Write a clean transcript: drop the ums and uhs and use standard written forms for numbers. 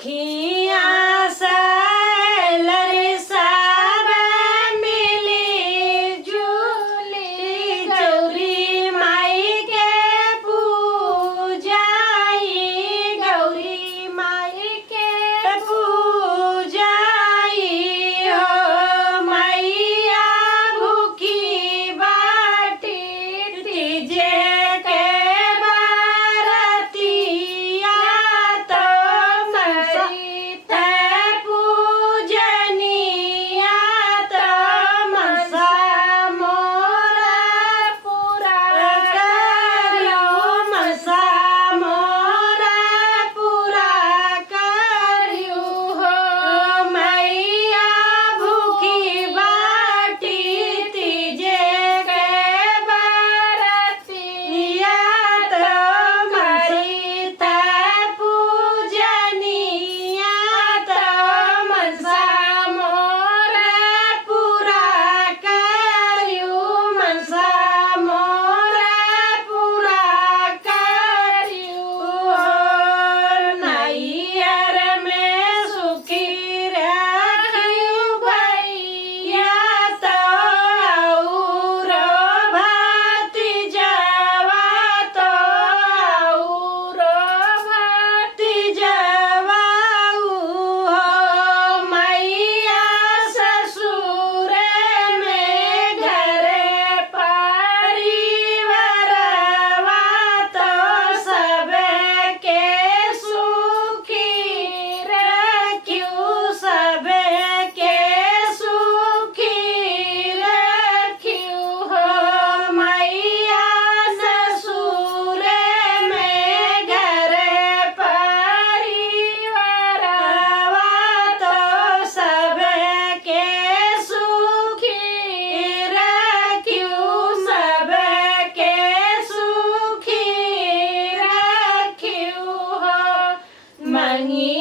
सखिया सैलरी सब मिली जुली गौरी माई के पूजाई गौरी माई के पूजाई हो मैया भूखी बाटी तीजे के बारतिया तो मरीते पूजनिया तो मनसा मोरा पूरा करियो मनसा मोरा पूरा करियो हो मैया भूखी बाटी तीजे के बारतिया तो मरीते पूजनिया तो मनसा मोरा पूरा करियो मनसा मोरा पूरा करियो नैयर में सुखी रखियो भैया तो और भतीजवा तो और भतीजवा हो मैया ससुर में घर परिवारवा तो सबके सुखी रखियो सबके सुखी रखियो हो मैया ससुर में घर परिवारवा तो सबके सुखी रखियो सबके सुखी रखियो हो मंगी